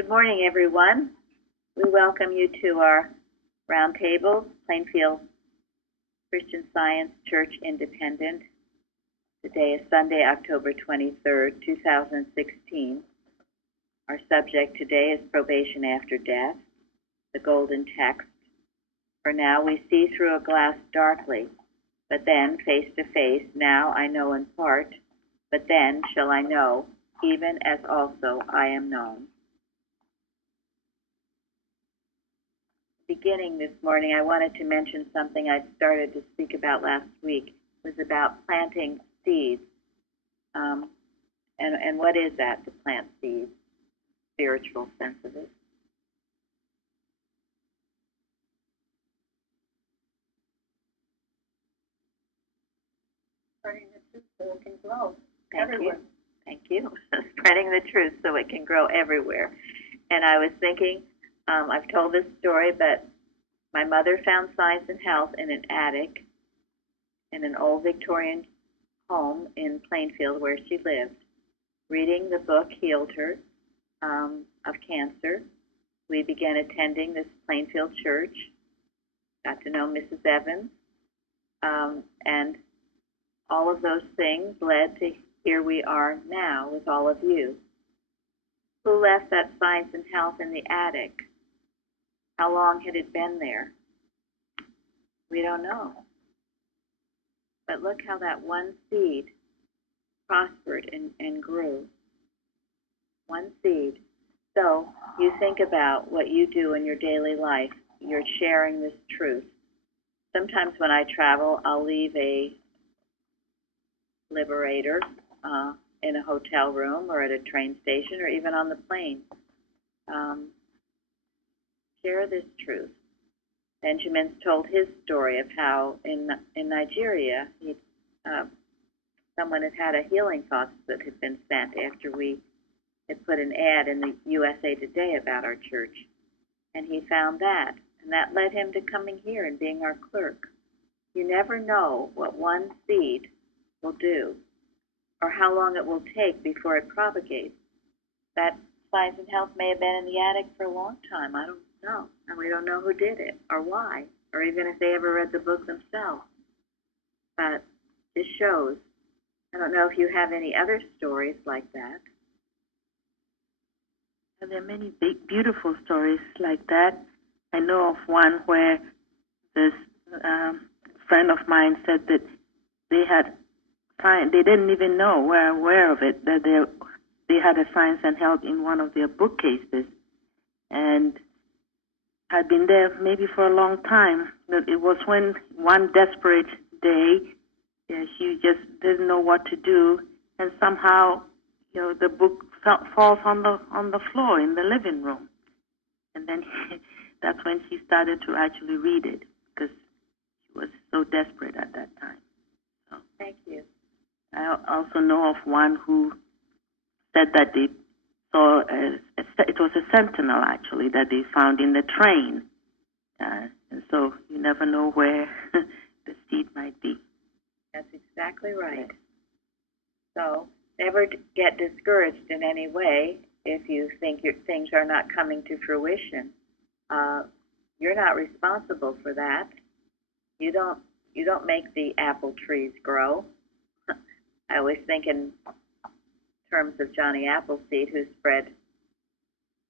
Good morning, everyone. We welcome you to our Roundtable, Plainfield Christian Science Church Independent. Today is Sunday, October 23rd, 2016. Our subject today is probation after death, the golden text. For now we see through a glass darkly, but then face to face. Now I know in part, but then shall I know, even as also I am known. Beginning this morning, I wanted to mention something I'd started to speak about last week. It was about planting seeds. And what is that, to plant seeds? Spiritual sense of it. Spreading the truth so it can grow everywhere. Thank you. Spreading the truth so it can grow everywhere. And I was thinking, I've told this story, but my mother found Science and Health in an attic in an old Victorian home in Plainfield where she lived. Reading the book healed her of cancer. We began attending this Plainfield church, got to know Mrs. Evans, and all of those things led to here we are now with all of you. Who left that Science and Health in the attic? How long had it been there? We don't know. But look how that one seed prospered and grew. One seed. So you think about what you do in your daily life. You're sharing this truth. Sometimes when I travel, I'll leave a liberator in a hotel room or at a train station or even on the plane. Share this truth. Benjamin's told his story of how in Nigeria, someone had a healing thoughts that had been sent after we had put an ad in the USA Today about our church. And he found that, and that led him to coming here and being our clerk. You never know what one seed will do or how long it will take before it propagates. That Science and Health may have been in the attic for a long time. I don't know. And we don't know who did it or why, or even if they ever read the book themselves. But this shows. I don't know if you have any other stories like that. There are many big, beautiful stories like that. I know of one where this friend of mine said that they didn't even know, were aware of it, that they had a Science and Health in one of their bookcases, and had been there maybe for a long time. It was when one desperate day, she just didn't know what to do, and somehow, the book falls on the floor in the living room, and then that's when she started to actually read it because she was so desperate at that time. So, thank you. I also know of one who said that they saw it was a sentinel actually that they found in the train, and so you never know where the seed might be. That's exactly right. So never get discouraged in any way if you think your things are not coming to fruition. You're not responsible for that. You don't make the apple trees grow. I always think in terms of Johnny Appleseed, who spread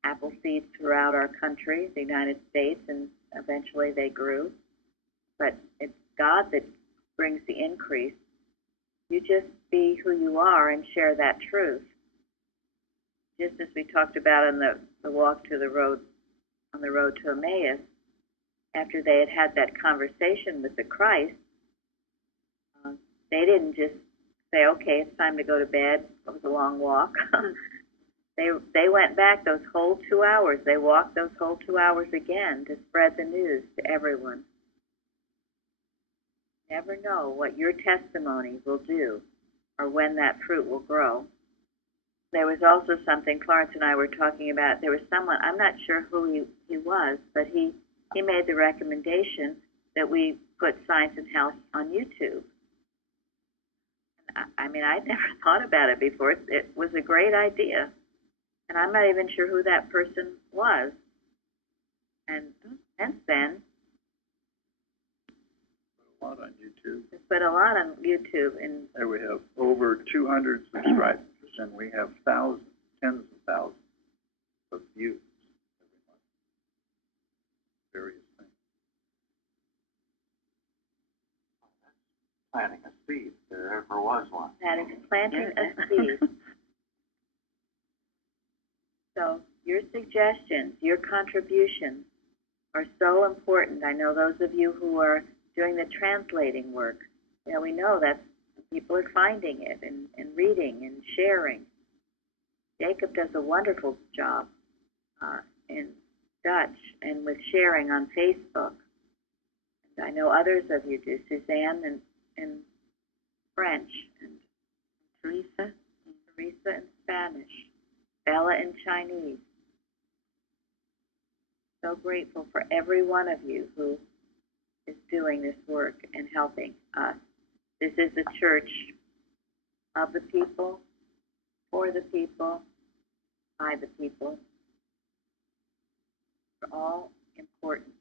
apple seeds throughout our country, the United States, and eventually they grew. But it's God that brings the increase. You just be who you are and share that truth. Just as we talked about in the walk to the road, on the road to Emmaus, after they had that conversation with the Christ, they didn't just say, okay, it's time to go to bed. It was a long walk. They went back those whole 2 hours. They walked those whole 2 hours again to spread the news to everyone. Never know what your testimony will do or when that fruit will grow. There was also something Florence and I were talking about. There was someone, I'm not sure who he was, but he made the recommendation that we put Science and Health on YouTube. I mean, I'd never thought about it before. It was a great idea. And I'm not even sure who that person was. And since then, A lot on YouTube. it's been a lot on YouTube. And There we have over 200 subscribers, and we have thousands, tens of thousands of views every month. Various things. Planting a seed, if there ever was one. that is planting a seed. So your suggestions, your contributions are so important. I know those of you who are doing the translating work, we know that people are finding it and reading and sharing. Jacob does a wonderful job in Dutch and with sharing on Facebook. And I know others of you do, Suzanne in French, and Teresa? Teresa in Spanish, Bella in Chinese. So grateful for every one of you who is doing this work and helping us. This is a church of the people, for the people, by the people. We're all important.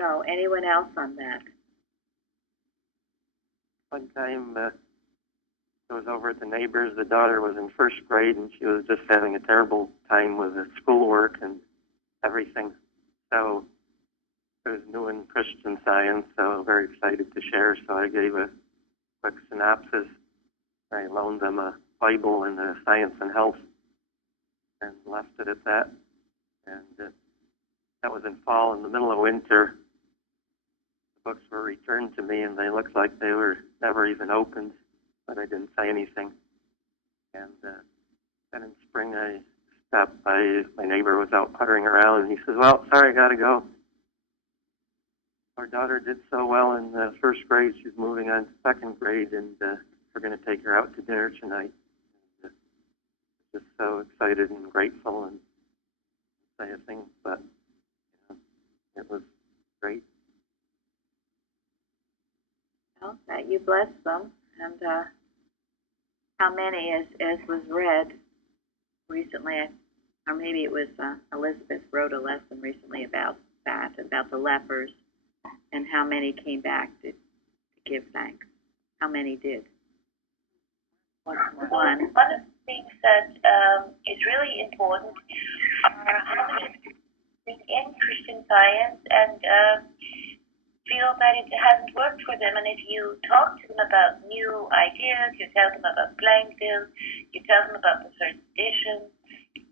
So, anyone else on that? One time, I was over at the neighbors. The daughter was in first grade, and she was just having a terrible time with the schoolwork and everything. So I was new in Christian Science, so very excited to share. So I gave a quick synopsis. I loaned them a Bible and a Science and Health, and left it at that. And that was in fall. In the middle of winter, the books were returned to me, and they looked like they were never even opened, but I didn't say anything. And then in spring, I stopped by. My neighbor was out puttering around, and he says, "Well, sorry, I got to go." Our daughter did so well in first grade. She's moving on to second grade, and we're going to take her out to dinner tonight. And, just so excited and grateful, and say a thing, but it was great. Well, that you bless them, and how many, as was read recently, or maybe it was Elizabeth wrote a lesson recently about that, about the lepers, and how many came back to give thanks. How many did? One. One of the things that is really important are how many in Christian Science and feel that it hasn't worked for them. And if you talk to them about new ideas, you tell them about Plainville, you tell them about the third edition,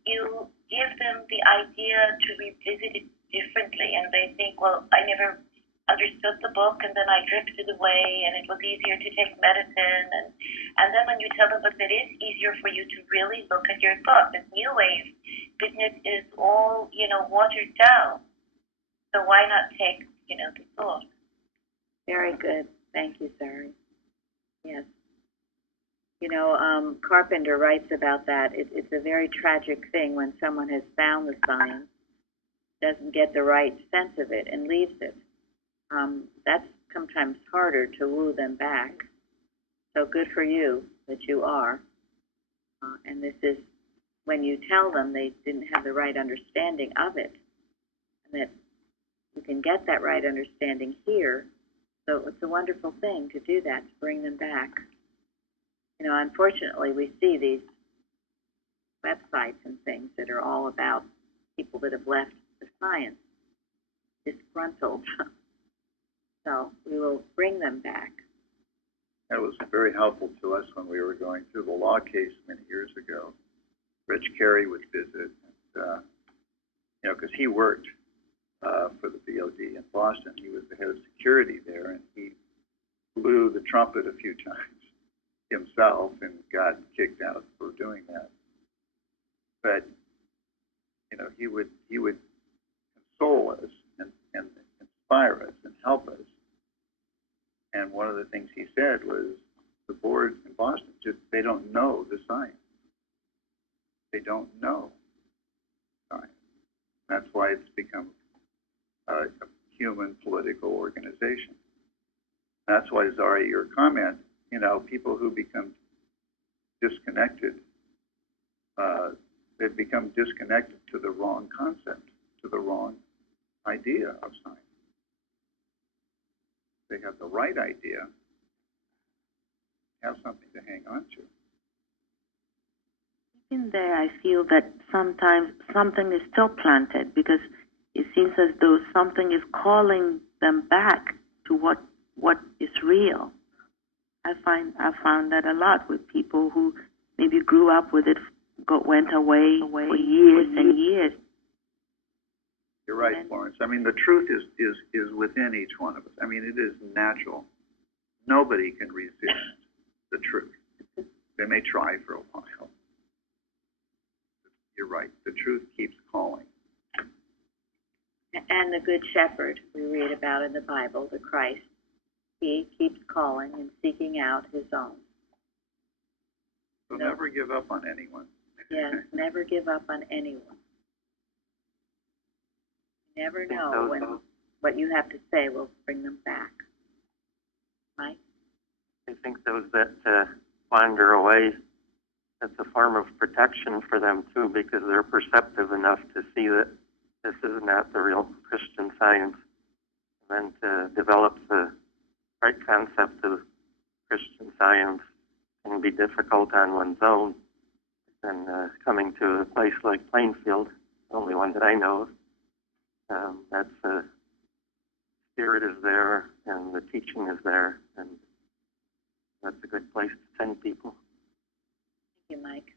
you give them the idea to revisit it differently, and they think, well, I never understood the book, and then I drifted away, and it was easier to take medicine, and then when you tell them, but it is easier for you to really look at your book. This new wave business is all, watered down. So why not take, the thought? Very good. Thank you, Sari. Yes. Carpenter writes about that. It's a very tragic thing when someone has found the science, doesn't get the right sense of it, and leaves it. That's sometimes harder to woo them back. So good for you that you are. And this is when you tell them they didn't have the right understanding of it, and that you can get that right understanding here. So it's a wonderful thing to do that, to bring them back. Unfortunately, we see these websites and things that are all about people that have left the science disgruntled. So we will bring them back. That was very helpful to us when we were going through the law case many years ago. Rich Carey would visit, and, because he worked for the BOD in Boston. He was the head of security there, and he blew the trumpet a few times himself and got kicked out for doing that. But, he would console us and inspire us and help us. And one of the things he said was, the board in Boston, they don't know the science. They don't know science. That's why it's become a human political organization. That's why, Zari, your comment, people who become disconnected they've become disconnected to the wrong concept, to the wrong idea of science. They have the right idea, have something to hang on to. In there, I feel that sometimes something is still planted because it seems as though something is calling them back to what is real. I found that a lot with people who maybe grew up with it, went away for years and years. You're right, Florence. I mean, the truth is within each one of us. I mean, it is natural. Nobody can resist the truth. They may try for a while. You're right. The truth keeps calling. And the Good Shepherd we read about in the Bible, the Christ, he keeps calling and seeking out his own. So never give up on anyone. Yes, never give up on anyone. You never know when what you have to say will bring them back. Right? I think those that wander away, it's a form of protection for them too, because they're perceptive enough to see that this is not the real Christian science. And then to develop the right concept of Christian science can be difficult on one's own. And coming to a place like Plainfield, the only one that I know of, that's spirit is there and the teaching is there, and that's a good place to send people. Thank you, Mike.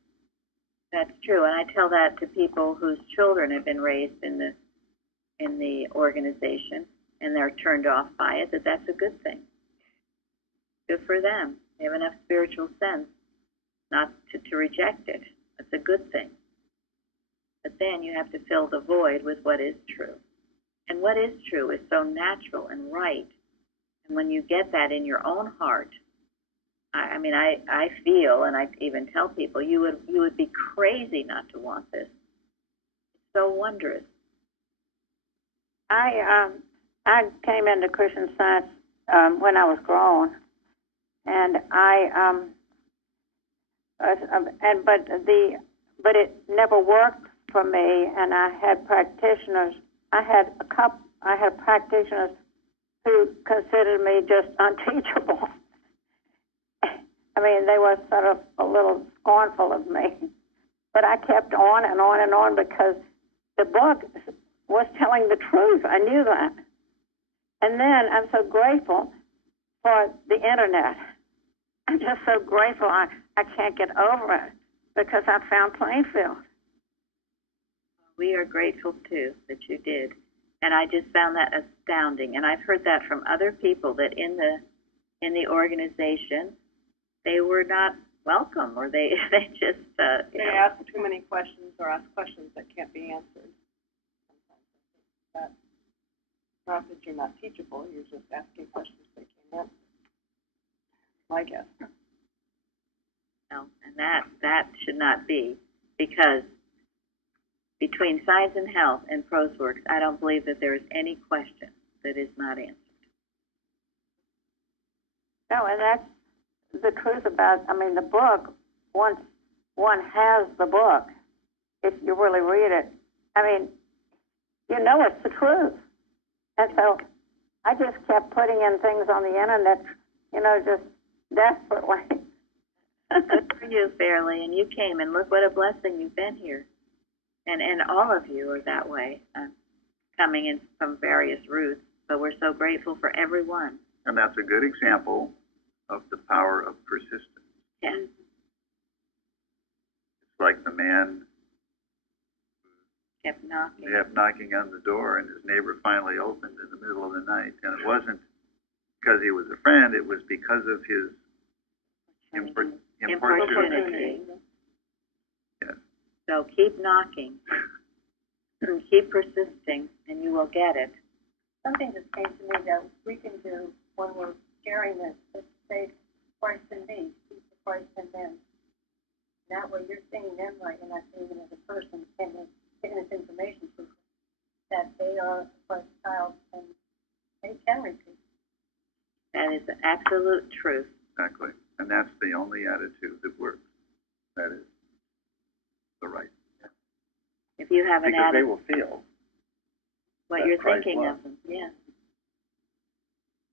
That's true, and I tell that to people whose children have been raised in the organization and they're turned off by it. That's a good thing. Good for them. They have enough spiritual sense not to reject it. That's a good thing. But then you have to fill the void with what is true. And what is true is so natural and right. And when you get that in your own heart, I mean, I feel, and I even tell people, you would be crazy not to want this. It's so wondrous. I came into Christian Science when I was grown, and but it never worked for me, and I had practitioners. I had practitioners who considered me just unteachable. I mean, they were sort of a little scornful of me. But I kept on and on and on because the book was telling the truth. I knew that. And then I'm so grateful for the internet. I'm just so grateful. I can't get over it because I found Plainfield. We are grateful, too, that you did. And I just found that astounding. And I've heard that from other people, that in the organization, they were not welcome, or they just they ask too many questions or ask questions that can't be answered. Sometimes that not that you're not teachable, you're just asking questions they can't answer. I guess. No, and that should not be, because between Science and Health and ProseWorks, I don't believe that there is any question that is not answered. No, and that's the truth about, I mean, the book, once one has the book, if you really read it, I mean, you know it's the truth. And so I just kept putting in things on the internet, you know, just desperately. Good for you, Fairly, and you came, and look what a blessing you've been here. And all of you are that way, coming in from various routes, but we're so grateful for everyone. And that's a good example of the power of persistence. Yes. It's like the man Kept knocking. kept knocking on the door, and his neighbor finally opened in the middle of the night. And it wasn't because he was a friend, it was because of his importunity. Yes. So keep knocking, keep persisting, and you will get it. Something just came to me that we can do when we're sharing this, is say, Christ in me, keep the Christ in them. That way you're seeing them right, you're not seeing them as a person, and getting this information to them, that they are Christ's child, and they can repeat. That is the absolute truth. Exactly. And that's the only attitude that works. That is. if you have an because they attitude, will feel what that you're Christ thinking love. of them, yeah.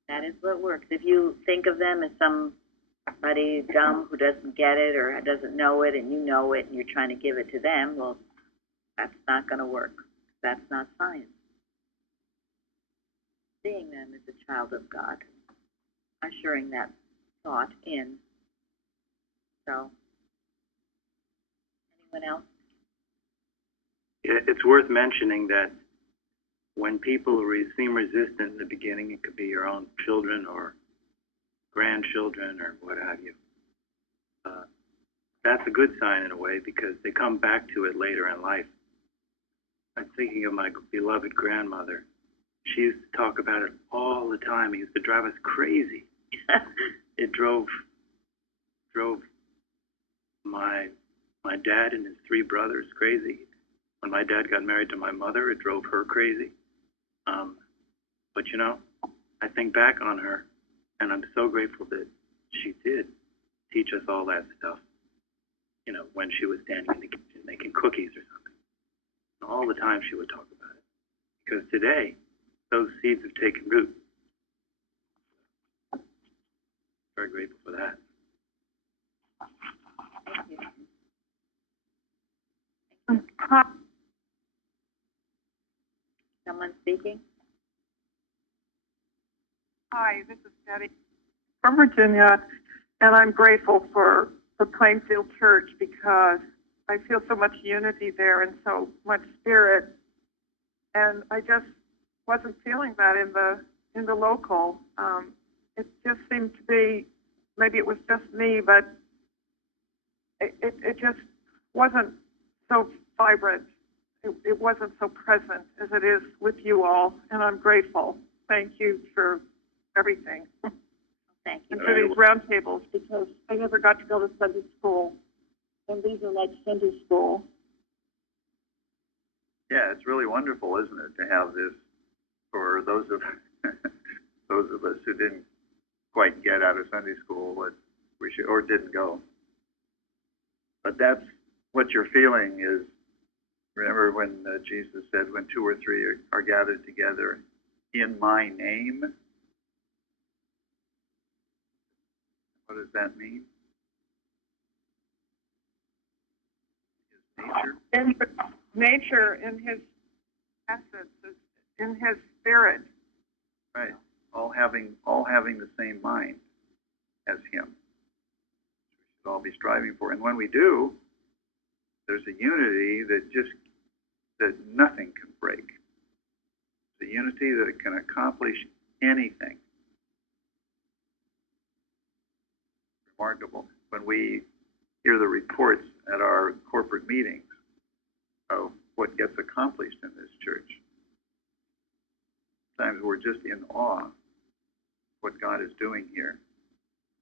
That is what works. If you think of them as somebody dumb who doesn't get it or doesn't know it, and you know it, and you're trying to give it to them, well, that's not going to work. That's not science. Seeing them as a child of God, ushering that thought in. So, anyone else? It's worth mentioning that when people seem resistant in the beginning, it could be your own children or grandchildren or what have you. That's a good sign in a way because they come back to it later in life. I'm thinking of my beloved grandmother. She used to talk about it all the time. It used to drive us crazy. It drove my dad and his three brothers crazy. When my dad got married to my mother, it drove her crazy. But you know, I think back on her, and I'm so grateful that she did teach us all that stuff. You know, when she was standing in the kitchen making cookies or something. And all the time she would talk about it. Because today, those seeds have taken root. Very grateful for that. Thank you. Someone speaking? Hi, this is Debbie from Virginia, and I'm grateful for the Plainfield Church because I feel so much unity there and so much spirit, and I just wasn't feeling that in the local. It just seemed to be, maybe it was just me, but it just wasn't so vibrant. It wasn't so present as it is with you all, and I'm grateful. Thank you for everything. Thank you. And for these roundtables, because I never got to go to Sunday school, and these are like Sunday school. Yeah, it's really wonderful, isn't it, to have this for those of those of us who didn't quite get out of Sunday school, but we should, or didn't go. But that's what you're feeling is. Remember when Jesus said, "When two or three are gathered together in my name." What does that mean? His nature. In nature, in his essence, in his spirit. Right. All having the same mind as him. We should all be striving for. And when we do, there's a unity that nothing can break. It's a unity that can accomplish anything. Remarkable. When we hear the reports at our corporate meetings of what gets accomplished in this church, sometimes we're just in awe of what God is doing here,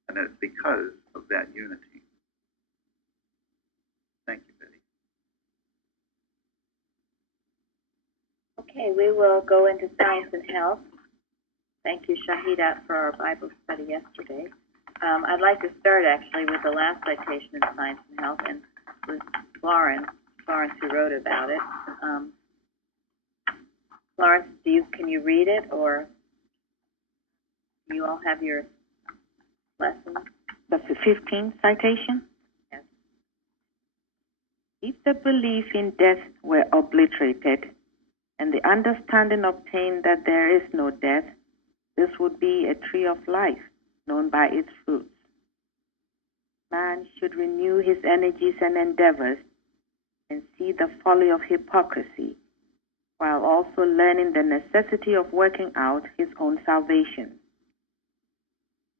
and it's because of that unity. Thank you, Betty. Okay, we will go into science and health. Thank you, Shahida, for our Bible study yesterday. I'd like to start actually with the last citation in science and health, and it was Florence who wrote about it. Florence, can you read it, or do you all have your lesson? That's the 15th citation. Yes. If the belief in death were obliterated and the understanding obtained that there is no death, this would be a tree of life, known by its fruits. Man should renew his energies and endeavors and see the folly of hypocrisy, while also learning the necessity of working out his own salvation.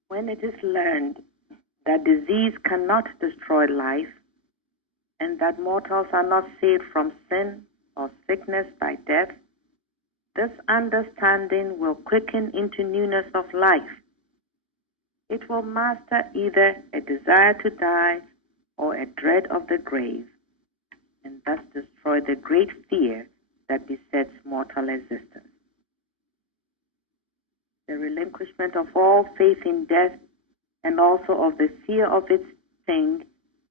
When it is learned that disease cannot destroy life, and that mortals are not saved from sin or sickness by death, this understanding will quicken into newness of life. It will master either a desire to die or a dread of the grave, and thus destroy the great fear that besets mortal existence. The relinquishment of all faith in death and also of the fear of its sting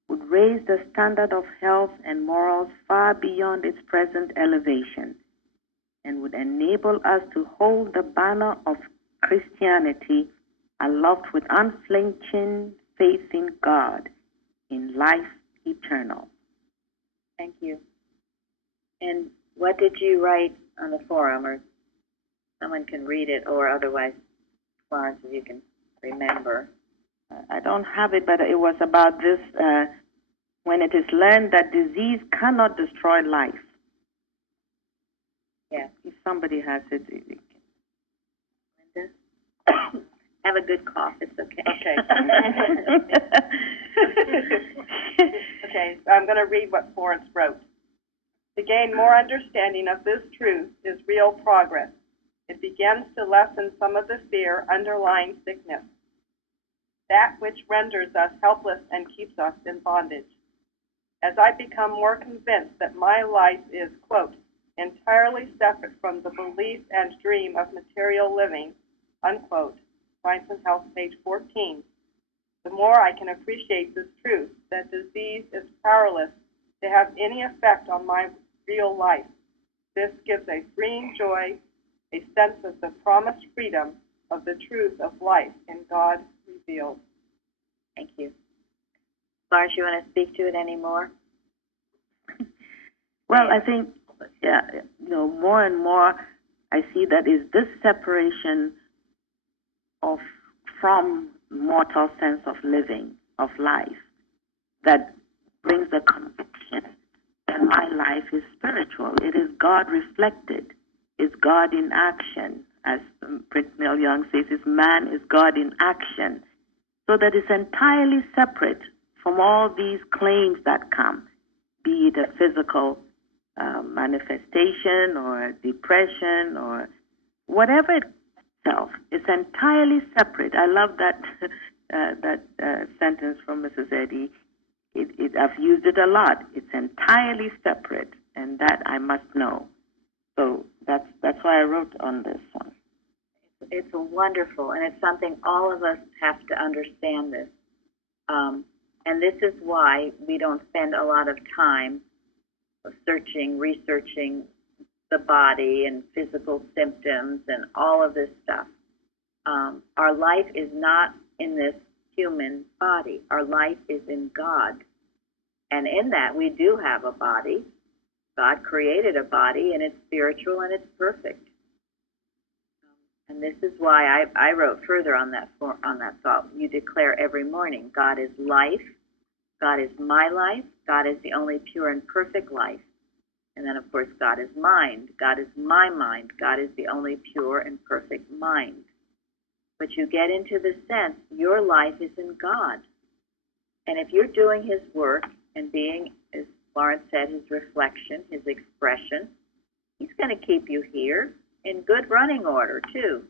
would raise the standard of health and morals far beyond its present elevation, and would enable us to hold the banner of Christianity aloft with unflinching faith in God, in life eternal. Thank you. And what did you write on the forum, or someone can read it, or otherwise, Florence, if you can remember? I don't have it, but it was about this, when it is learned that disease cannot destroy life. Yeah. If somebody has it. Linda? Have a good cough, it's okay. Okay. Okay, so I'm going to read what Florence wrote. To gain more understanding of this truth is real progress. It begins to lessen some of the fear underlying sickness, that which renders us helpless and keeps us in bondage. As I become more convinced that my life is, quote, entirely separate from the belief and dream of material living, unquote, Science and Health, page 14, the more I can appreciate this truth that disease is powerless to have any effect on my real life. This gives a freeing joy, a sense of the promised freedom of the truth of life in God revealed. Thank you. Lars, you want to speak to it anymore? Well, I think, more and more I see that is this separation from mortal sense of living, of life, that brings the conviction that my life is spiritual. It is God reflected. It's God in action. As Prince Neil Young says, man is God in action. So that it's entirely separate from all these claims that come, be it a physical manifestation or depression or whatever itself. It's entirely separate. I love that sentence from Mrs. Eddy. I've used it a lot. It's entirely separate, and that I must know. So that's why I wrote on this one. It's wonderful, and it's something all of us have to understand this. And this is why we don't spend a lot of time researching the body and physical symptoms and all of this stuff. Our life is not in this human body. Our life is in God. And in that, we do have a body. God created a body, and it's spiritual and it's perfect. And this is why I wrote further on that thought. You declare every morning, God is life. God is my life. God is the only pure and perfect life. And then, of course, God is mind. God is my mind. God is the only pure and perfect mind. But you get into the sense your life is in God. And if you're doing his work and being, as Florence said, his reflection, his expression, he's going to keep you here in good running order, too.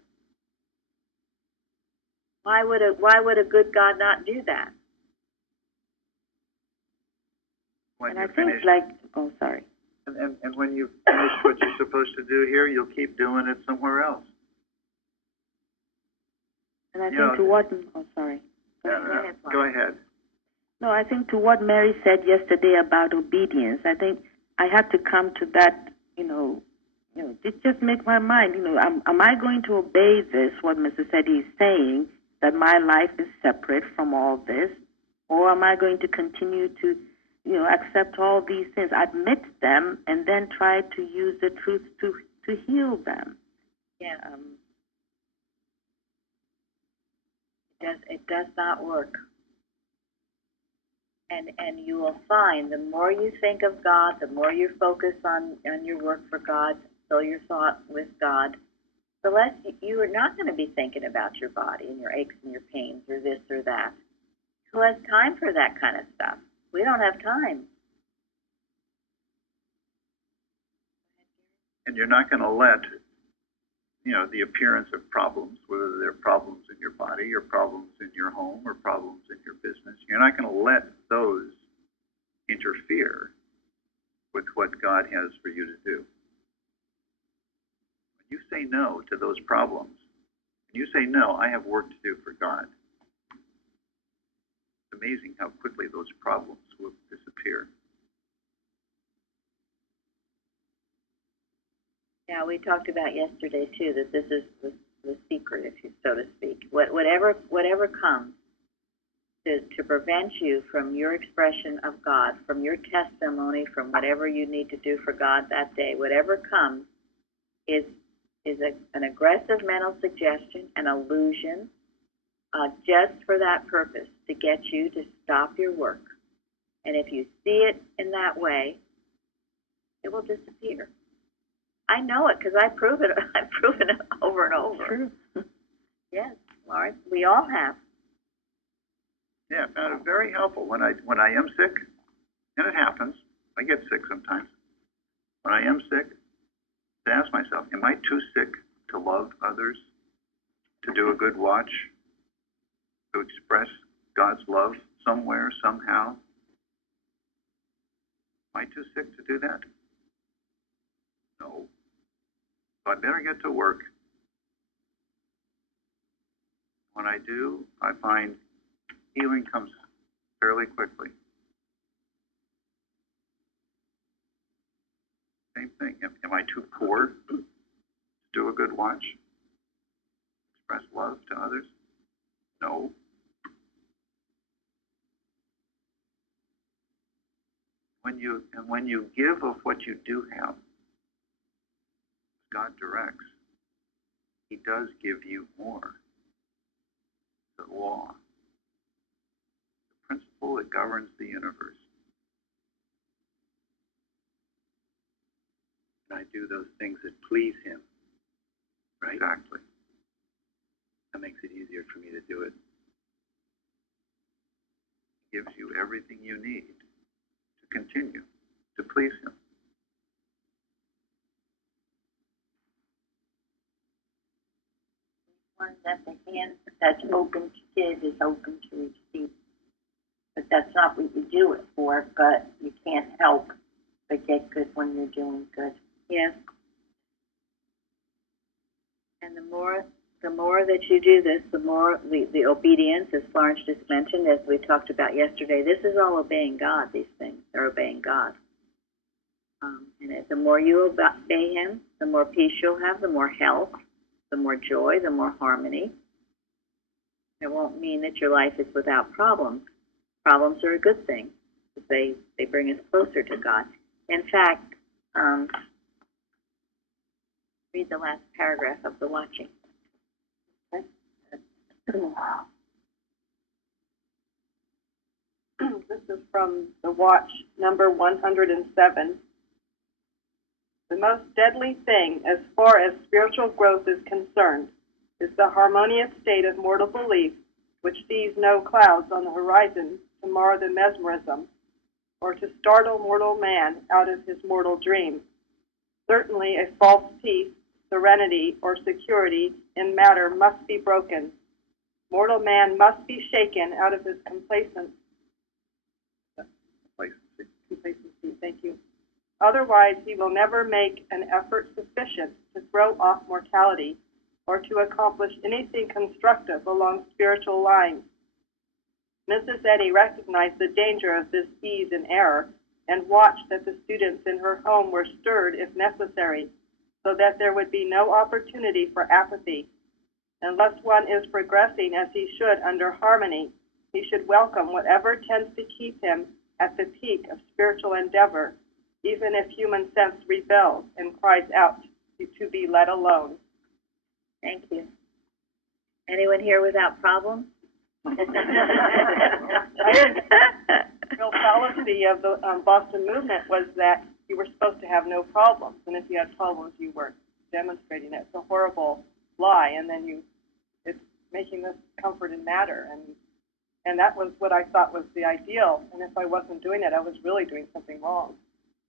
Why would a good God not do that? When And you're I think finished, sorry. and when you finish what you're supposed to do here, you'll keep doing it somewhere else. And I think to what, sorry. Go ahead. No, I think to what Mary said yesterday about obedience, I think I had to come to that, it just make my mind, am I going to obey this, what Mrs. Eddy is saying, that my life is separate from all this, or am I going to continue to, accept all these things, admit them, and then try to use the truth to heal them? Yeah. It does not work. And you will find the more you think of God, the more you focus on your work for God, fill your thought with God, the less you are not going to be thinking about your body and your aches and your pains or this or that. Who has time for that kind of stuff? We don't have time. And you're not going to let, the appearance of problems, whether they're problems in your body or problems in your home or problems in your business, you're not going to let those interfere with what God has for you to do. When you say no to those problems, when you say no, I have work to do for God, the amazing how quickly those problems will disappear. Yeah, we talked about yesterday too that this is the secret, if you so to speak. Whatever comes to prevent you from your expression of God, from your testimony, from whatever you need to do for God that day, whatever comes is an aggressive mental suggestion, an illusion, just for that purpose, to get you to stop your work. And if you see it in that way, it will disappear. I know it because I've proven it over and over. True. Yes, Lawrence, we all have. Yeah, I found it very helpful when I am sick, and it happens. I get sick sometimes. When I am sick, to ask myself, am I too sick to love others, to do a good watch, to express God's love somewhere, somehow? Am I too sick to do that? No. So I better get to work. When I do, I find healing comes fairly quickly. Same thing. Am I too poor to do a good watch? Express love to others? No. When you give of what you do have, God directs, He does give you more. The law, the principle that governs the universe. And I do those things that please Him, right? Exactly. That makes it easier for me to do it. He gives you everything you need to continue to please Him. One that the hand that's open to give is open to receive. But that's not what you do it for, but you can't help but get good when you're doing good. Yes. And the more that you do this, the more the obedience, as Florence just mentioned, as we talked about yesterday, this is all obeying God, these things. They're obeying God. And the more you obey Him, the more peace you'll have, the more health, the more joy, the more harmony. It won't mean that your life is without problems. Problems are a good thing, because they bring us closer to God. In fact, read the last paragraph of the watching. Okay. This is from the watch number 107. The most deadly thing as far as spiritual growth is concerned is the harmonious state of mortal belief which sees no clouds on the horizon to mar the mesmerism or to startle mortal man out of his mortal dream. Certainly a false peace, serenity, or security in matter must be broken. Mortal man must be shaken out of his complacency. Thank you. Otherwise, he will never make an effort sufficient to throw off mortality or to accomplish anything constructive along spiritual lines. Mrs. Eddy recognized the danger of this ease in error and watched that the students in her home were stirred if necessary, so that there would be no opportunity for apathy. Unless one is progressing as he should under harmony, he should welcome whatever tends to keep him at the peak of spiritual endeavor, even if human sense rebels and cries out to be let alone. Thank you. Anyone here without problems? The real fallacy of the Boston movement was that you were supposed to have no problems, and if you had problems, you weren't demonstrating it. It's a horrible lie, and then it's making this comfort and matter, and that was what I thought was the ideal. And if I wasn't doing it, I was really doing something wrong.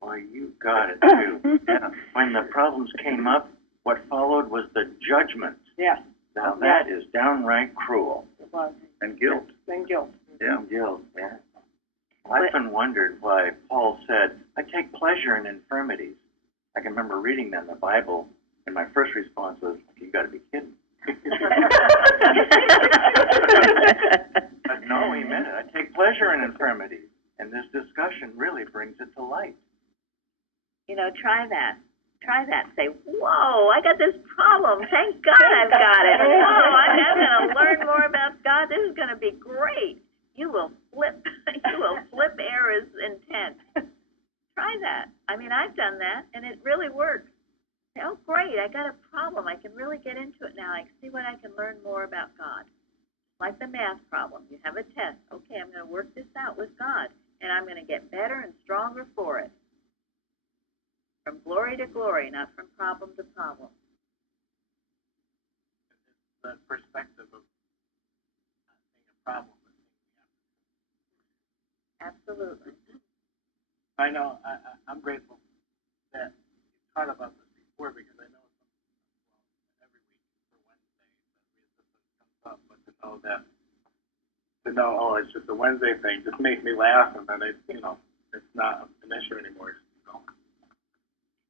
Well, you got it too. Yeah. When the problems came up, what followed was the judgment. Yes. Now that is downright cruel. It was. And guilt. And guilt. Yeah. And guilt, yeah. I often wondered why Paul said, I take pleasure in infirmities. I can remember reading that in the Bible, and my first response was, you got to be kidding. But no, he meant it. I take pleasure in infirmities, and this discussion really brings it to light. You know, try that. Try that. Say, whoa, I got this problem. Thank God I've got it. Whoa, I'm going to learn more about God. This is going to be great. You will flip errors intent. Try that. I mean, I've done that, and it really works. Say, oh, great, I got a problem. I can really get into it now. I can see what I can learn more about God. Like the math problem. You have a test. Okay, I'm going to work this out with God, and I'm going to get better and stronger for it. From glory to glory, not from problem to problem. The perspective of not seeing a problem, but seeing the opportunity. Absolutely. I know, I'm grateful that you taught about this before, because I know it's something, well, every week for Wednesday, that reassistance comes up, but to know, oh, it's just a Wednesday thing, just makes me laugh, and then it's not an issue anymore.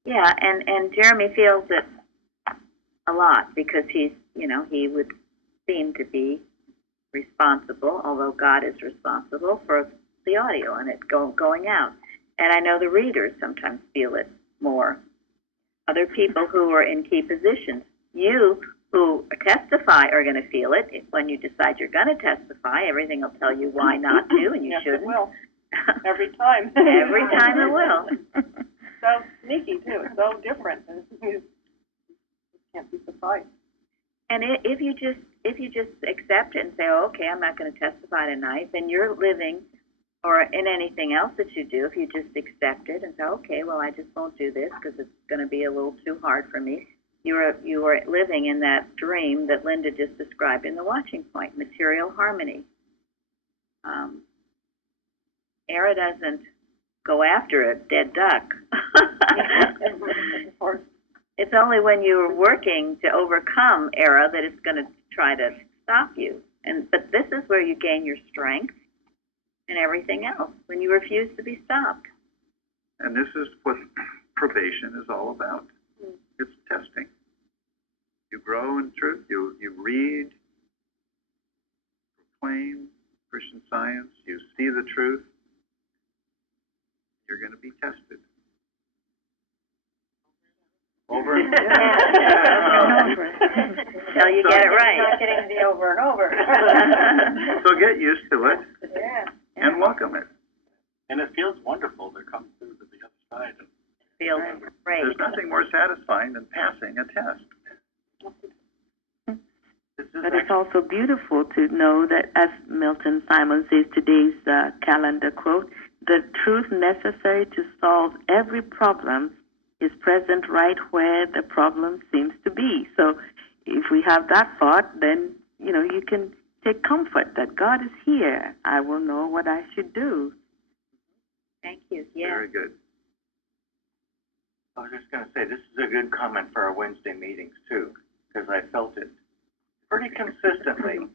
Yeah, and Jeremy feels it a lot because he would seem to be responsible, although God is responsible for the audio and it going out. And I know the readers sometimes feel it more. Other people who are in key positions, you who testify are going to feel it. When you decide you're going to testify, everything will tell you why not to, and you yes, shouldn't. It will. Every time. Every time it will. So sneaky too. It's so different. And you can't be surprised. And if you just accept it and say, oh, okay, I'm not going to testify tonight, then you're living, or in anything else that you do, if you just accept it and say, okay, well, I just won't do this because it's going to be a little too hard for me. You are living in that dream that Linda just described in the watching point, material harmony. Era doesn't go after a dead duck. It's only when you're working to overcome Era that it's going to try to stop you. But this is where you gain your strength and everything else, when you refuse to be stopped. And this is what probation is all about. It's testing. You grow in truth, you read, proclaim Christian Science, you see the truth, you're going to be tested. Over and over. Until you get it right. Not getting the over and over. So get used to it Yeah. and welcome it. And it feels wonderful to come through to the other side. Feels great. There's nothing more satisfying than passing a test. But it's also beautiful to know that, as Milton Simon says, today's calendar quote, the truth necessary to solve every problem is present right where the problem seems to be. So if we have that thought, then, you can take comfort that God is here. I will know what I should do. Thank you. Yeah. Very good. I was just going to say, this is a good comment for our Wednesday meetings, too, because I felt it pretty consistently,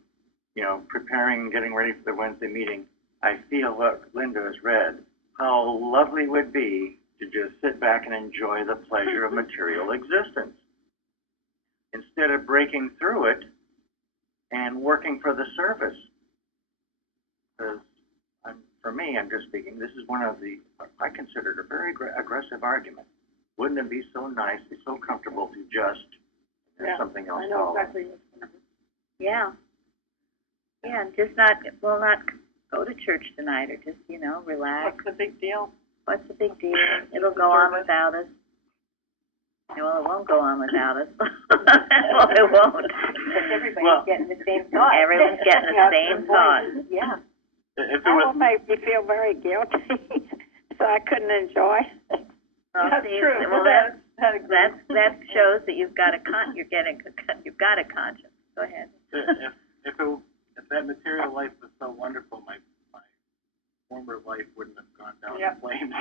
preparing, getting ready for the Wednesday meeting. I feel what Linda has read, how lovely it would be to just sit back and enjoy the pleasure of material existence, instead of breaking through it and working for the service. Because for me, I'm just speaking, this is one of I consider it a very aggressive argument. Wouldn't it be so nice, be so comfortable to just something else I know exactly what's going on. Yeah. Yeah, and just not go to church tonight, or just, relax. What's the big deal? What's the big deal? It'll go on without us. Well, it won't go on without us. Well, it won't. Because everybody's getting the same thought. Everyone's getting the same thought. Yeah. If it That was, will make me feel very guilty, so I couldn't enjoy. Well, That's see, true. well, that shows that you've got a you've got a conscience. Go ahead. if that material life was so wonderful, my former life wouldn't have gone down in flames.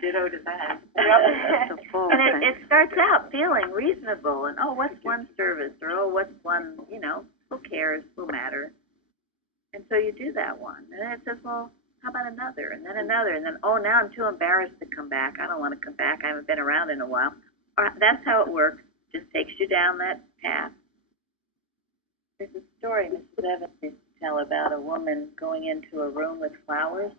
Ditto to that. And it starts out feeling reasonable, and what's one service, or what's one, who cares, who matter. And so you do that one, and then it says, well, how about another, and then another, and then, now I'm too embarrassed to come back. I don't want to come back. I haven't been around in a while. That's how it works. Just takes you down that path. There's a story Mrs. Evans used to tell about a woman going into a room with flowers.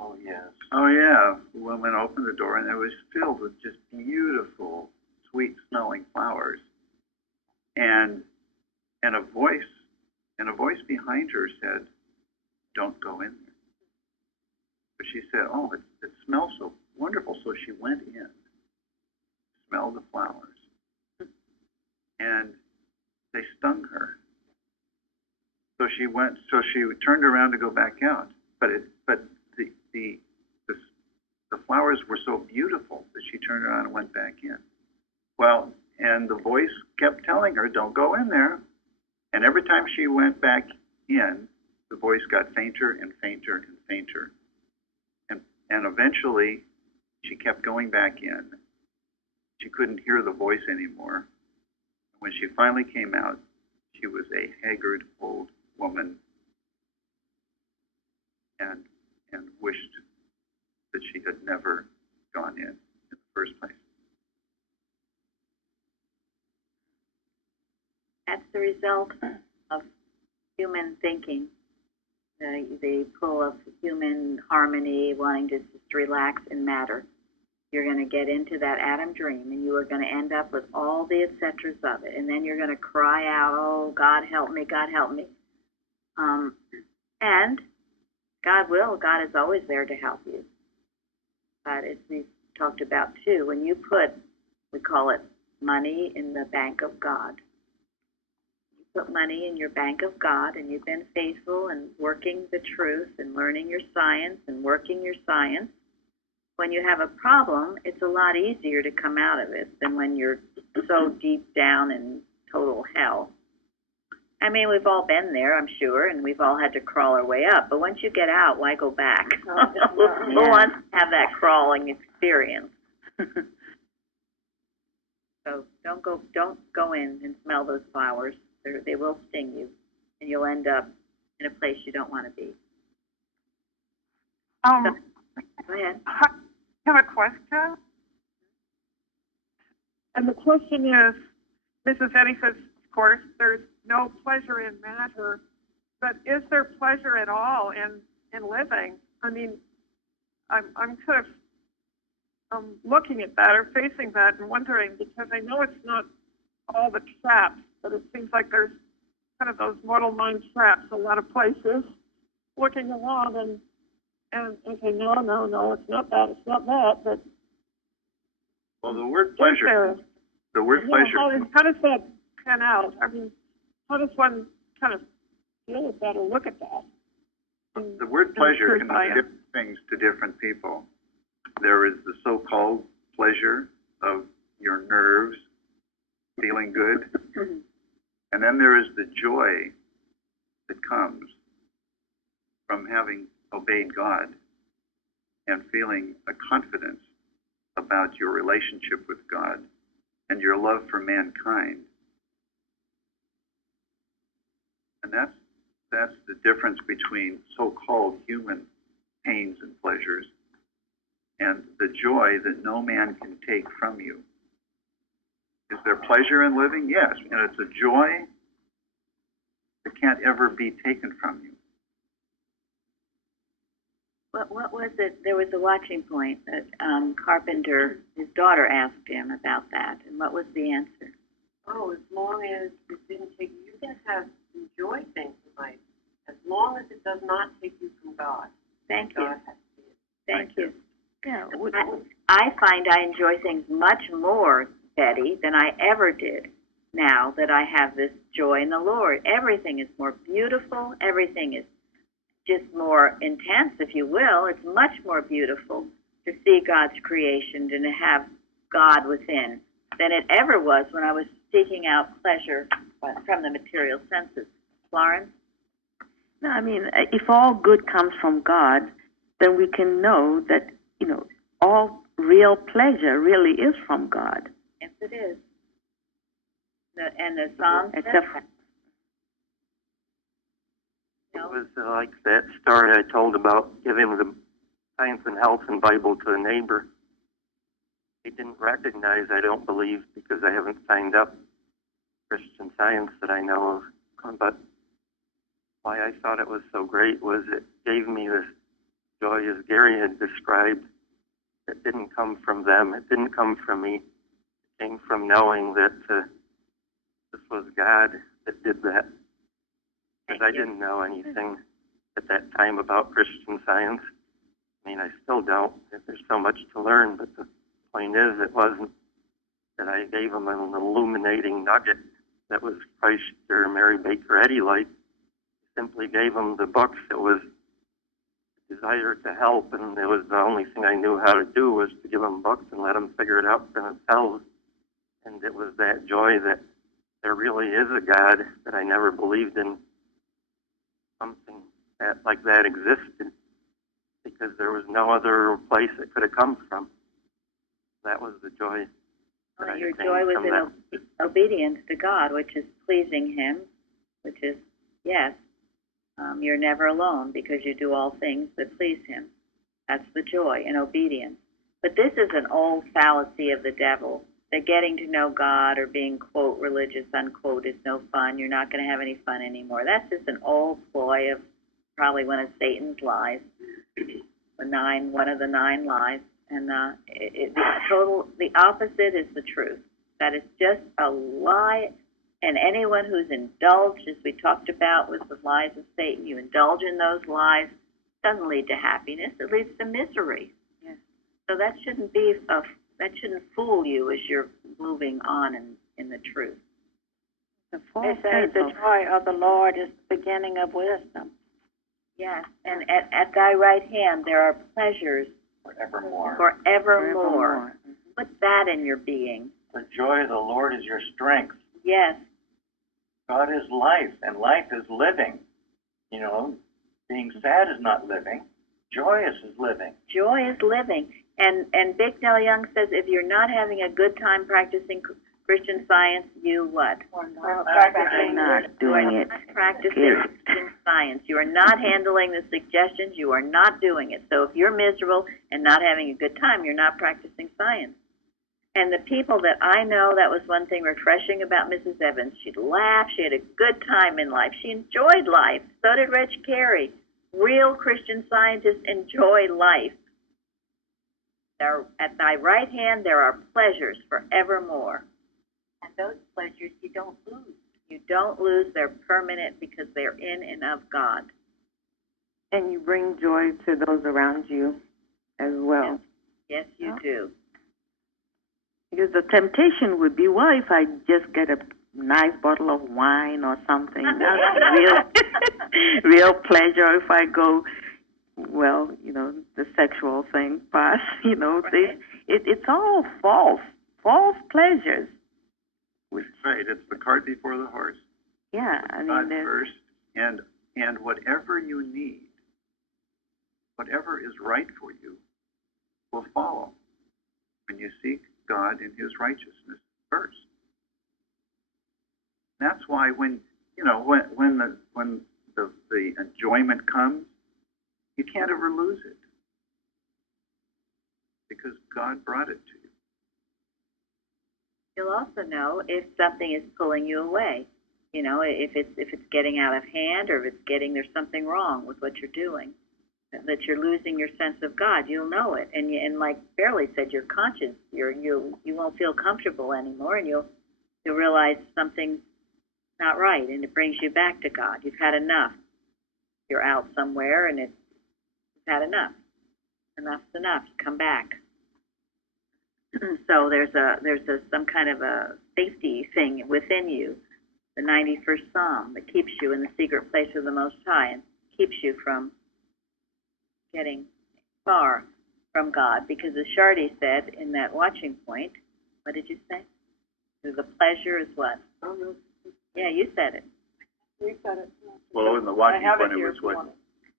Oh, yes. Oh, yeah. The woman opened the door, and it was filled with just beautiful, sweet-smelling flowers. And a voice behind her said, "Don't go in there." But she said, "Oh, it smells so wonderful." So she went in, smelled the flowers, and they stung her. So she turned around to go back out. But the flowers were so beautiful that she turned around and went back in. Well, and the voice kept telling her, "Don't go in there." And every time she went back in, the voice got fainter and fainter and fainter. And eventually, she kept going back in. She couldn't hear the voice anymore. When she finally came out, she was a haggard old woman and wished that she had never gone in the first place. That's the result of human thinking, the pull of human harmony, wanting to just relax in matter. You're going to get into that atom dream, and you are going to end up with all the et ceteras of it. And then you're going to cry out, "Oh, God help me, God help me." And God will. God is always there to help you. But as we talked about too, when you put, we call it money in the bank of God. You put money in your bank of God, and you've been faithful and working the truth and learning your science and working your science. When you have a problem, it's a lot easier to come out of it than when you're so deep down in total hell. I mean, we've all been there, I'm sure, and we've all had to crawl our way up. But once you get out, why go back? Who wants to have that crawling experience? So don't go in and smell those flowers. They will sting you, and you'll end up in a place you don't want to be. So, go ahead. I have a question. And the question is, Mrs. Eddy says, of course, there's no pleasure in matter, but is there pleasure at all in living? I mean, I'm kind of looking at that or facing that and wondering, because I know it's not all the traps, but it seems like there's kind of those mortal mind traps a lot of places, looking along and okay, no, it's not that, but Well, the word pleasure. The word pleasure. How does that pan out? I mean, how does one kind of deal with that or look at that? The word pleasure can mean different things to different people. There is the so-called pleasure of your nerves feeling good, and then there is the joy that comes from having obeyed God and feeling a confidence about your relationship with God and your love for mankind. And that's the difference between so-called human pains and pleasures and the joy that no man can take from you. Is there pleasure in living? Yes, and it's a joy that can't ever be taken from you. What was it? There was a watching point that Carpenter, his daughter, asked him about that, and what was the answer? Oh, as long as it didn't take you, can enjoy things in life, as long as it does not take you from God. Thank you. God has to be it. Thank you. Yeah, I find I enjoy things much more, Betty, than I ever did now that I have this joy in the Lord. Everything is more beautiful. Everything is just more intense, if you will. It's much more beautiful to see God's creation and to have God within than it ever was when I was seeking out pleasure from the material senses. Florence? No, I mean, if all good comes from God, then we can know that, all real pleasure really is from God. Yes, it is. And the Psalm says that. It was like that story I told about giving the Science and Health and Bible to a neighbor. They didn't recognize, I don't believe, because I haven't signed up Christian Science that I know of, but why I thought it was so great was it gave me this joy, as Gary had described. It didn't come from them. It didn't come from me. It came from knowing that this was God that did that. Because I didn't know anything at that time about Christian Science. I mean, I still don't. There's so much to learn, but the point is, it wasn't that I gave them an illuminating nugget that was Christ or Mary Baker Eddy Light. Simply gave them the books. It was a desire to help, and it was the only thing I knew how to do was to give them books and let them figure it out for themselves. And it was that joy that there really is a God, that I never believed in something that like that existed, because there was no other place it could have come from. That was the joy. Well, your joy was in obedience to God, which is pleasing Him, which is, yes, you're never alone because you do all things that please Him. That's the joy in obedience. But this is an old fallacy of the devil, that getting to know God or being, quote, religious, unquote, is no fun. You're not going to have any fun anymore. That's just an old ploy of probably one of Satan's lies, one of the 9 lies. And the opposite is the truth. That is just a lie. And anyone who's indulged, as we talked about with the lies of Satan, you indulge in those lies, doesn't lead to happiness. It leads to misery. Yes. So that shouldn't fool you as you're moving on in the truth. They say the joy of the Lord is the beginning of wisdom. Yes, and at thy right hand there are pleasures forevermore. Forevermore. Put that in your being. The joy of the Lord is your strength. Yes. God is life, and life is living. You know, being sad is not living. Joyous is living. Joy is living. And Big Nell Young says if you're not having a good time practicing Christian Science, you what? Practicing not doing it. Practicing Christian Science. You are not handling the suggestions. You are not doing it. So if you're miserable and not having a good time, you're not practicing science. And the people that I know, that was one thing refreshing about Mrs. Evans. She'd laugh. She had a good time in life. She enjoyed life. So did Rich Carey. Real Christian scientists enjoy life. There, at thy right hand there are pleasures forevermore. And those pleasures you don't lose. You don't lose. They're permanent because they're in and of God. And you bring joy to those around you as well. Yes, you do. Because the temptation would be, well, if I just get a nice bottle of wine or something, that's real pleasure. If I go, well, you know, the sexual thing, but, you know, right. It's all false pleasures. Right, it's the cart before the horse. Yeah, I mean, God first, and whatever you need, whatever is right for you, will follow when you seek God in His righteousness first. That's why when the enjoyment comes, you can't ever lose it because God brought it to you. You'll also know if something is pulling you away. You know, if it's getting out of hand, or if there's something wrong with what you're doing, that you're losing your sense of God. You'll know it, and like Fairley said, your conscience, you won't feel comfortable anymore, and you'll realize something's not right, and it brings you back to God. You've had enough. You're out somewhere, and you've had enough. Enough's enough. Come back. So there's some kind of a safety thing within you, the 91st Psalm, that keeps you in the secret place of the Most High and keeps you from getting far from God. Because as Shardy said in that watching point, what did you say? The pleasure is what? Yeah, you said it. You said it. Well, in the watching point, it was what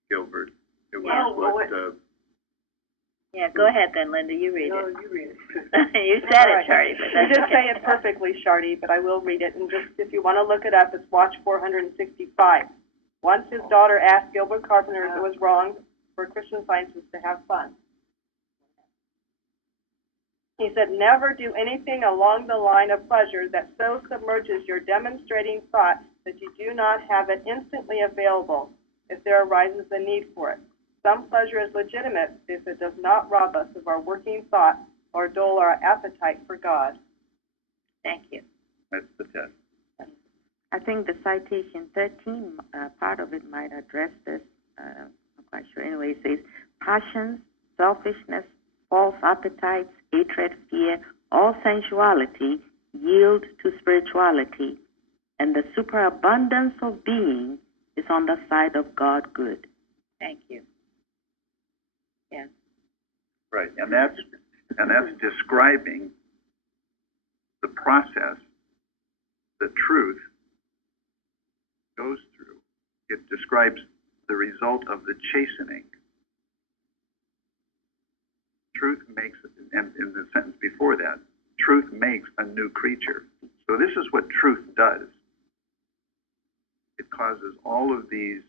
Gilbert. It was Yeah, go ahead then, Linda. You read it. No, you read it. You said it, Shardy. But You didn't say it perfectly, Shardy, but I will read it. And just if you want to look it up, it's Watch 465. Once his daughter asked Gilbert Carpenter if it was wrong for Christian Scientists to have fun. He said, never do anything along the line of pleasure that so submerges your demonstrating thought that you do not have it instantly available if there arises a need for it. Some pleasure is legitimate if it does not rob us of our working thought or dull our appetite for God. Thank you. That's the test. I think the citation 13, part of it might address this. I'm not quite sure. Anyway, it says, passions, selfishness, false appetites, hatred, fear, all sensuality yield to spirituality, and the superabundance of being is on the side of God good. Thank you. Yes. Right, and that's describing the process the truth goes through. It describes the result of the chastening. Truth makes, and in the sentence before that, truth makes a new creature. So this is what truth does. It causes all of these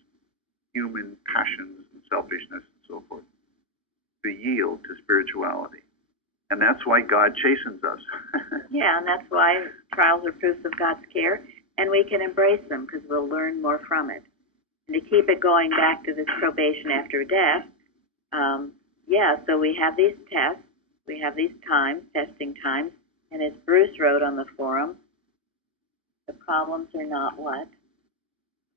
human passions and selfishness and so forth to yield to spirituality. And that's why God chastens us. Yeah, and that's why trials are proofs of God's care, and we can embrace them because we'll learn more from it. And to keep it going back to this probation after death, so we have these tests, we have these times, testing times, and as Bruce wrote on the forum, the problems are not what?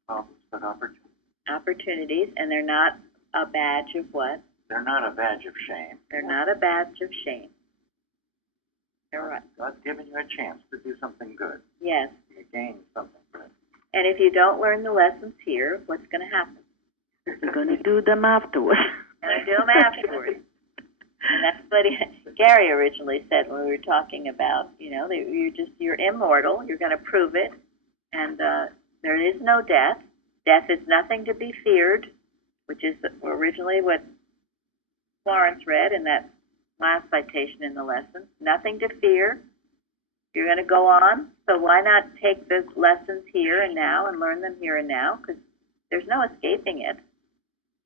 Problems, but opportunities. Opportunities, and they're not a badge of what? They're not a badge of shame. They're not a badge of shame. They're right. God's given you a chance to do something good. Yes. You gain something good. And if you don't learn the lessons here, what's going to happen? You're going to do them afterwards. You're going to do them afterwards. And that's what Gary originally said when we were talking about, you're immortal, you're going to prove it, and there is no death. Death is nothing to be feared, which is originally what Florence read in that last citation in the lesson. Nothing to fear. You're going to go on, so why not take the lessons here and now and learn them here and now? Because there's no escaping it.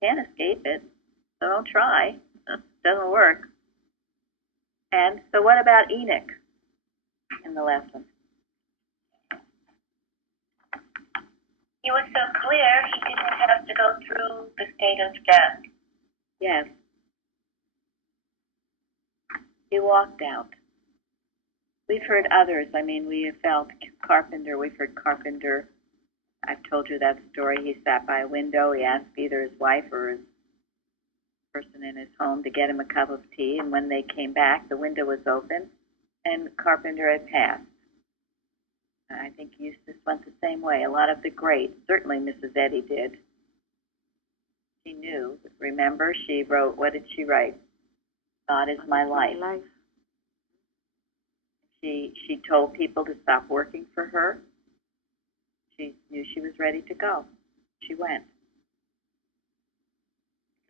Can't escape it, so don't try. Doesn't work. And so what about Enoch in the lesson? He was so clear he didn't have to go through the state of death. Yes. He walked out. We've heard others. We have felt Carpenter. We've heard Carpenter. I've told you that story. He sat by a window. He asked either his wife or his person in his home to get him a cup of tea, and when they came back, the window was open, and Carpenter had passed. I think Eustace went the same way. A lot of the greats, certainly Mrs. Eddy did. She knew. Remember, she wrote, what did she write? God is my life. She told people to stop working for her. She knew she was ready to go. She went.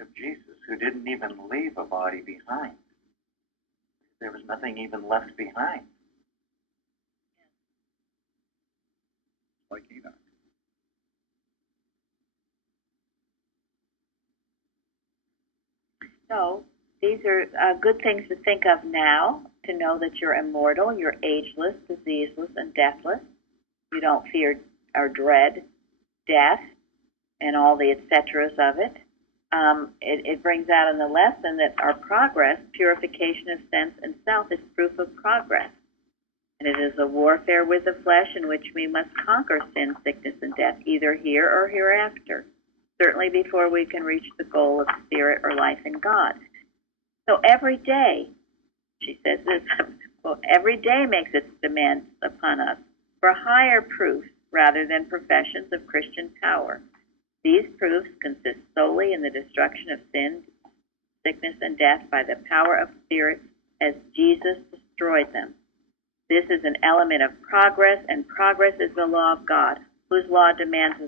Of Jesus, who didn't even leave a body behind. There was nothing even left behind. Like Enoch. So these are good things to think of now, to know that you're immortal, you're ageless, diseaseless, and deathless. You don't fear or dread death and all the et ceteras of it. It brings out in the lesson that our progress, purification of sense and self, is proof of progress. And it is a warfare with the flesh in which we must conquer sin, sickness, and death, either here or hereafter, certainly before we can reach the goal of spirit or life in God. So every day, she says this, well, every day makes its demands upon us for higher proofs rather than professions of Christian power. These proofs consist solely in the destruction of sin, sickness, and death by the power of spirit as Jesus destroyed them. This is an element of progress, and progress is the law of God, whose law demands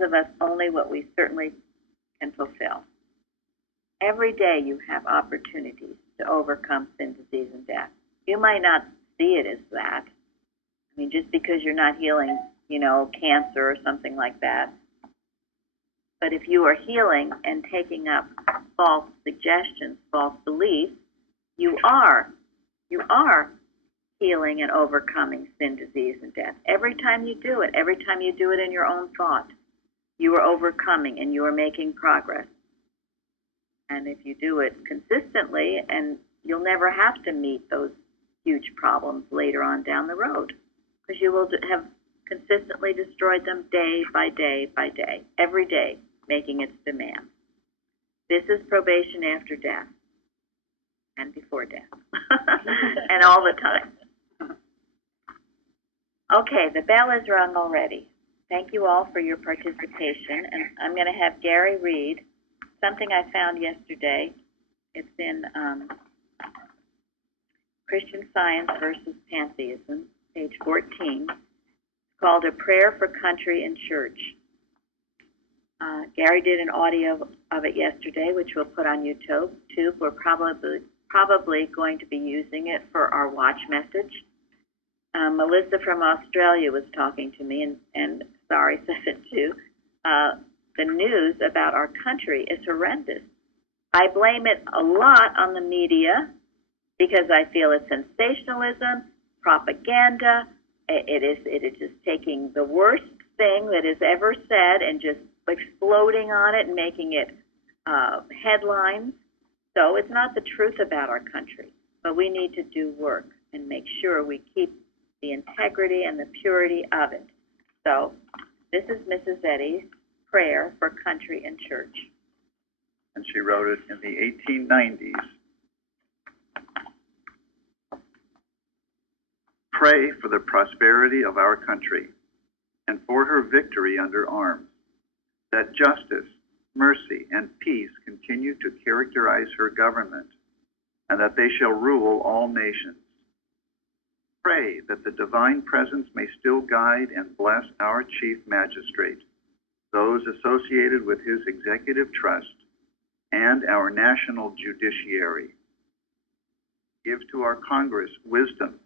of us only what we certainly can fulfill. Every day you have opportunities to overcome sin, disease, and death. You might not see it as that. Just because you're not healing, cancer or something like that. But if you are healing and taking up false suggestions, false beliefs, you are healing and overcoming sin, disease, and death. Every time you do it in your own thought, you are overcoming and you are making progress. And if you do it consistently, and you'll never have to meet those huge problems later on down the road, because you will have consistently destroyed them day by day by day, every day, making its demands. This is probation after death and before death and all the time. Okay, the bell is rung already. Thank you all for your participation, and I'm going to have Gary read something I found yesterday. It's in Christian Science versus Pantheism, page 14. It's called A Prayer for Country and Church. Gary did an audio of it yesterday, which we'll put on YouTube. We're probably going to be using it for our watch message. Melissa from Australia was talking to me, and sorry, said it too. The news about our country is horrendous. I blame it a lot on the media because I feel it's sensationalism, propaganda. It is just taking the worst thing that is ever said and just exploding on it and making it headlines. So it's not the truth about our country, but we need to do work and make sure we keep the integrity and the purity of it. So this is Mrs. Eddy's prayer for country and church. And she wrote it in the 1890s. Pray for the prosperity of our country and for her victory under arms, that justice, mercy, and peace continue to characterize her government, and that they shall rule all nations. Pray that the divine presence may still guide and bless our chief magistrate, those associated with his executive trust, and our national judiciary. Give to our Congress wisdom,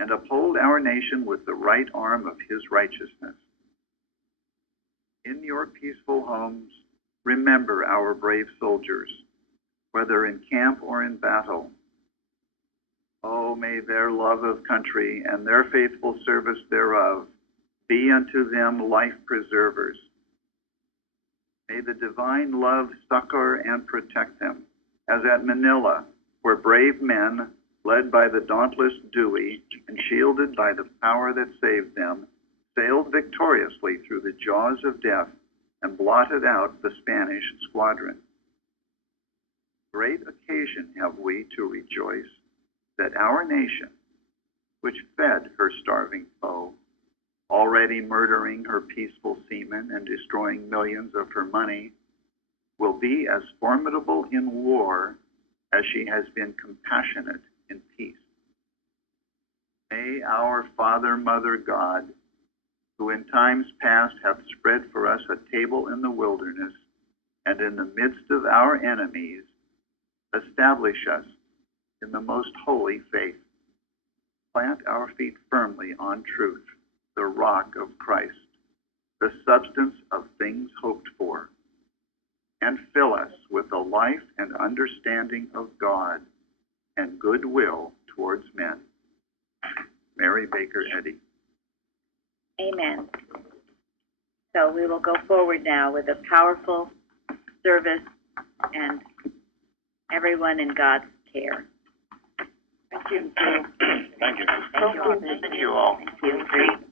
and uphold our nation with the right arm of his righteousness. In your peaceful homes, remember our brave soldiers, whether in camp or in battle. Oh, may their love of country and their faithful service thereof be unto them life preservers. May the divine love succor and protect them, as at Manila, where brave men, led by the dauntless Dewey and shielded by the power that saved them, sailed victoriously through the jaws of death and blotted out the Spanish squadron. Great occasion have we to rejoice that our nation, which fed her starving foe, already murdering her peaceful seamen and destroying millions of her money, will be as formidable in war as she has been compassionate in peace. May our Father, Mother, God, who in times past hath spread for us a table in the wilderness and in the midst of our enemies, establish us in the most holy faith. Plant our feet firmly on truth, the rock of Christ, the substance of things hoped for, and fill us with the life and understanding of God and goodwill towards men. Mary Baker Eddy. Amen. So we will go forward now with a powerful service and everyone in God's care. Thank you. Thank you. Thank you all. Thank you all. Thank you.